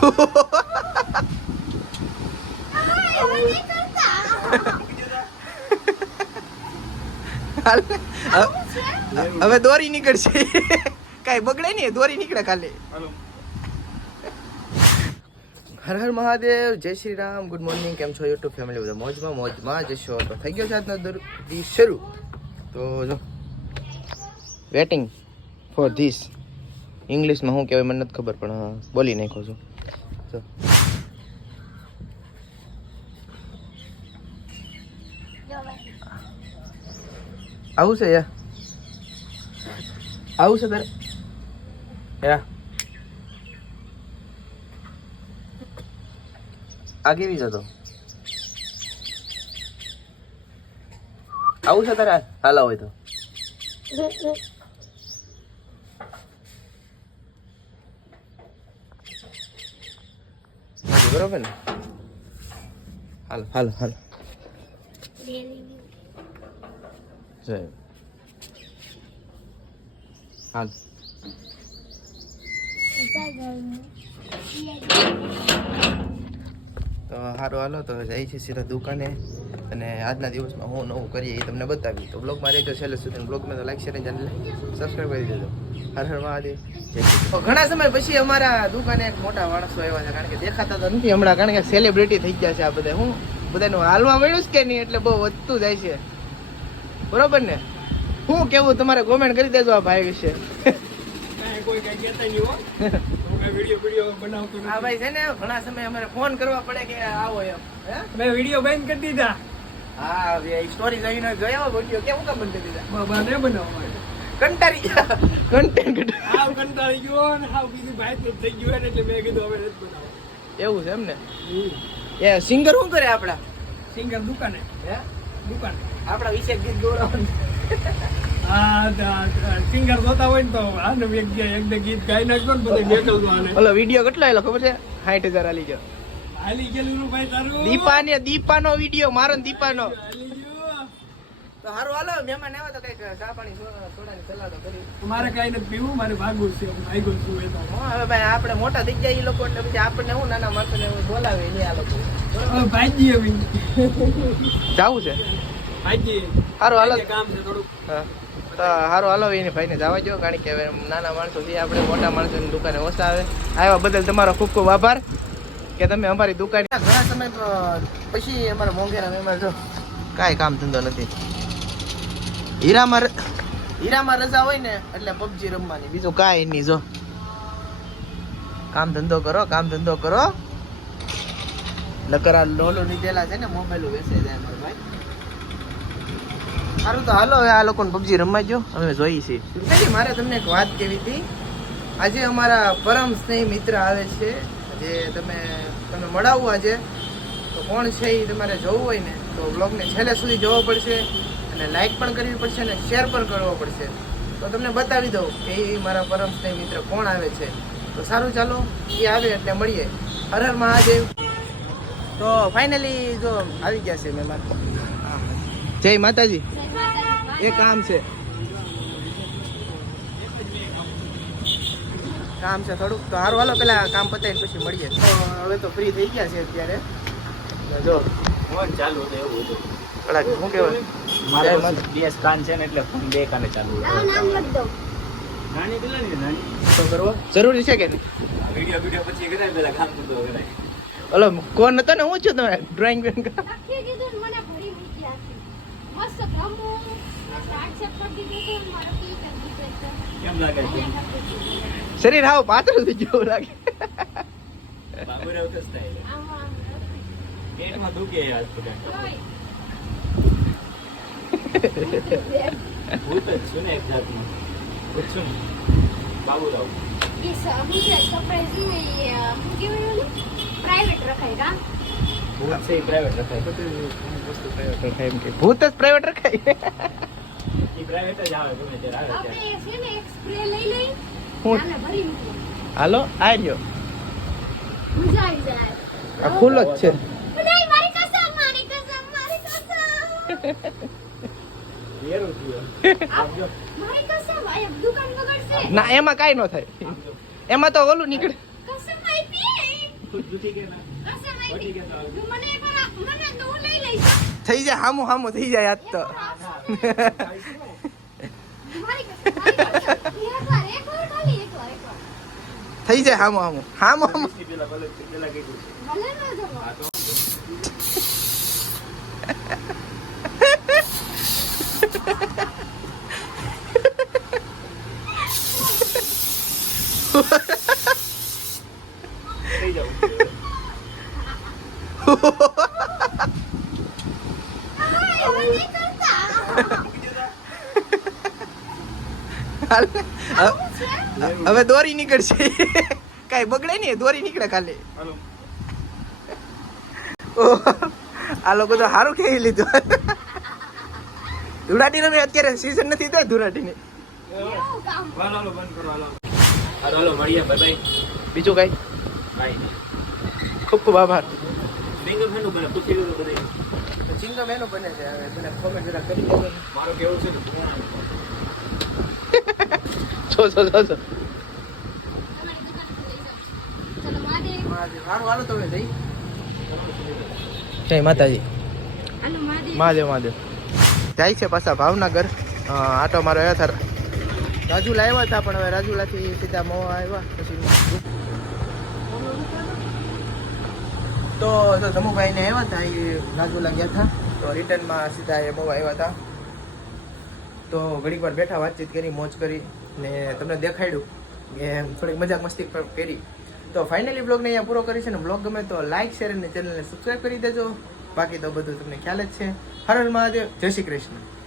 હવે- દોરી નીકળશે. કાંઈ બગડે નહીં, દોરી નીકળે ખાલી. હર હર મહાદેવ, જય શ્રી રામ ગુડ મોર્નિંગ કેમ છો યુટ્યુબ ફેમિલી બધા? મોજમાં મોજમાં જશો તો થઈ ગયો છે આજનો દર્દી શરૂ. તો જો વેટિંગ ફોર ધીસ ઇંગ્લિશમાં શું કહેવાય મને નથી ખબર, પણ બોલી નાખો છું. જો આવું છે, યા. આવું છે તારે? યા. આ કેવી જતો આવું છે તારે? હાલા હોય તો. બરોબર ને? હાલ. હાલ હાલ. જય. હાલ. તો સારું હાલો તો જાય છે સીધા દુકાને. અને આજના દિવસમાં હું નવું કરીએ એ તમને બતાવી તો બ્લોગમાં રહેજો છેલ્લે સુધી બ્લોગમાં તો લાઈક શેર અને ચેનલ સબસ્ક્રાઈબ કરી દેજો. હર હર મહાદેવ. ઘણા સમય પછી અમારા દુકાને એક મોટા માણસો આવ્યા છે કારણ કે દેખાતા તો નથી હમણાં કારણ કે સેલિબ્રિટી થઈ ગયા છે આ બધા. હું બધાનું હાલવા મળ્યું છે કે નહીં એટલે બહુ વધતું જાય છે. બરોબર ને? હું કેવું તમારે કોમેન્ટ કરી દેજો આ ભાઈ વિશે. કોઈ કઈ કહેતા નહીં વીડિયો વીડિયો બનાવતો આ ભાઈ છે ને ઘણા સમય અમારે ફોન કરવા પડે કે આવો એમ હે? મેં વીડિયો બંધ કરી દીધા. હા સ્ટોરી જોઈને જોયા વીડિયો કેવું કામ બંધ કરી દીધા? બાબા ને બનાવવા કંટારી કન્ટેન્ટ હાવ કંટાળી ગયો ને હાવ બીજું ભાઈ થઈ ગયું ને એટલે મેં કીધું હવે નથી બનાવવા. એવું છે એમ ને? એ સિંગર શું કરે આપડા સિંગર દુકાને હે? દુકાન. આપડા વિશે ગીત હા સિંગર જોતા હોય ને તો હા ને એક એક ગીત ગાઈ નાખજો ને બધે નીકળજો ઓલો વીડિયો કેટલો આવેલો ખબર છે? સાઠ આલી ગયો. હાલી ગયેલું ભાઈ તારું? દીપા ને દીપાનો વીડિયો મારો ને દીપાનો. હાલી તો હારું હાલો મહેમાન આવ્યા તો કંઈક ચા પાણી સોડાની સલાહ તો કરી મારે કઈ નથી પીવું મારે ભાગવું છે હું ભાગું છું એ તો. હવે ભાઈ આપણે મોટા થઈ ગયા એ લોકો એટલે પછી આપણને હું નાના માણસોને બોલાવે લે આ લોકો. હવે જવું છે? હારું હાલો. કામ છે થોડુંક. હારું હાલો એને ભાઈને જવા જો કારણ કે નાના માણસો છીએ આપણે મોટા માણસોની દુકાને ઓછા આવે. આવ્યા બદલ તમારો ખૂબ ખૂબ આભાર કે તમે અમારી દુકાન ઘણા સમય તો પછી અમારા મોંઘેરા મહેમાન જો. કાંઈ કામ ધંધો નથી. હીરામાં હીરામાં રજા હોય ને એટલે પબજી રમવાની. બીજું કાંઈ નહીં જો. કામ ધંધો કરો કામ ધંધો કરો. નકર આ લોલો લીધેલા છે ને મોબાઈલ વેસે જાય ભાઈ. સારું તો હાલો હવે આ લોકોને પબજી રમવા જો અમે જોઈએ છીએ. મારે તમને એક વાત કેવી હતી. આજે અમારા પરમ સ્નેહી મિત્ર આવે છે. જે તમે તમે મળાવું આજે. તો કોણ છે એ તમારે જોવું હોય ને તો બ્લોગને છેલ્લે સુધી જોવો પડશે અને લાઇક પણ કરવી પડશે અને શેર પણ કરવો પડશે. તો તમને બતાવી દઉં કે એ મારા પરમ સ્નેહી મિત્ર કોણ આવે છે. તો સારું ચાલો એ આવે એટલે મળીએ. હર હર મહાદેવ. તો ફાઇનલી જો આવી ગયા છે મહેમાન. જય માતાજી. એ કામ છે. કામ છે થોડુંક. તો હારું હાલો પેલા કામ પતાવીને પછી મળીએ. તો હવે તો ફ્રી થઈ ગયા છે અત્યારે. જો ફોન ચાલુ હતો એવું હતું કડાક શું કહેવાય? મારે માતા. કાન છે ને એટલે ફોન બે કાને ચાલુ. નાની પેલા ની નાની. તો કરવો? જરૂરી છે કે નહીં? વીડિયો વીડિયો પછી કરાય પેલા કામ કરતો કરાય. ઓલો કોણ હતો ને? હું છું તમે ડ્રોઈંગ બેન કીધું મને ભરી મૂકી મસ્ત ભ્રમો, મસ્ત આક્ષેપ કરી દીધું હતું ને મારો કી કરી દીધું છે. કેમ લાગે છે શરીર હાવ પાતળું થઈ ગયું લાગે બાબુરાવ તો style. આમ આમ રખડી. પેટમાં દુખે આજ બધા ઓય. ભૂત જ છું ને એક જાતનું ભૂત છું ને બાબુરાવ એ સ- હું છે surprise ઈ ને એ, અ, શું કહેવાય ઓલું? Private રખાય કા? ભૂત છે પ્રાઇવેટ રખાય ભૂત જ પ્રાઇવેટ રખાય એ પ્રાઇવેટ જ આવે ગમે ત્યારે આવે આપણે છે ને એક spray લઈ લઈ હું? ભરી. હાલો આ રહ્યો. મજા આવી જાય. આ ખુલ્લો જ છે. નહીં, મારી કસમ મારી કસમ મારી કસમ. વેરું થયું મારી કસમ આ દુકાન બગડશે. ના એમાં કાંઈ ન થાય. એમાં તો ઓલું નીકળે. કસમ આપી. કે ના? મને મને તો લઈ થઈ જાય હામું હામું થઈ જાય આજ તો. થઈ જાય હામો હામો. હામો હામો. Ha પેલા ભલે પેલા કીધું છે. ભલે ન જવો હા તો થઈ જાવ આ હવે નહીં કરતા હાલ. આવું છે હવે દોરી નીકળશે. કઈ બગડે નહીં દોરી નીકળે ખાલી. આ લોકો તો સારું ખેલી લીધું. ધુરાટી રમે અત્યારે સીઝન નથી થાય ધુરાટીની. ને બીજું કઈ? ખૂબ ખૂબ આભાર. ચિંગમ એનો બને છે હવે મને કોમેન્ટ જરા કરી દેજો. મારો કેવું છે ને. જો જો જો જો જય માતાજી. મહાદેવ મહાદેવ. જાય છે પાછા ભાવનગર. આટો મારો આવ્યા હતા રાજુલા આવ્યા હતા, પણ હવે રાજુલાથી સીધા મોવા આવ્યા, પછી તો જો જમુભાઈને આવ્યા હતા, એ રાજુલા ગયા હતા, તો રિટર્નમાં સીધા એ મોવા આવ્યા હતા. તો ઘડીક વાર બેઠા વાતચીત કરી, મોજ કરી ને તમને દેખાડ્યું કે થોડીક મજાક મસ્તી કરી. તો ફાઇનલી બ્લોગને અહીંયા પૂરો કરી છે ને બ્લોગ ગમે તો લાઇક શેર અને ચેનલને સબસ્ક્રાઈબ કરી દેજો. બાકી તો બધું તમને ખ્યાલ જ છે. હર હર મહાદેવ. જય શ્રી કૃષ્ણ.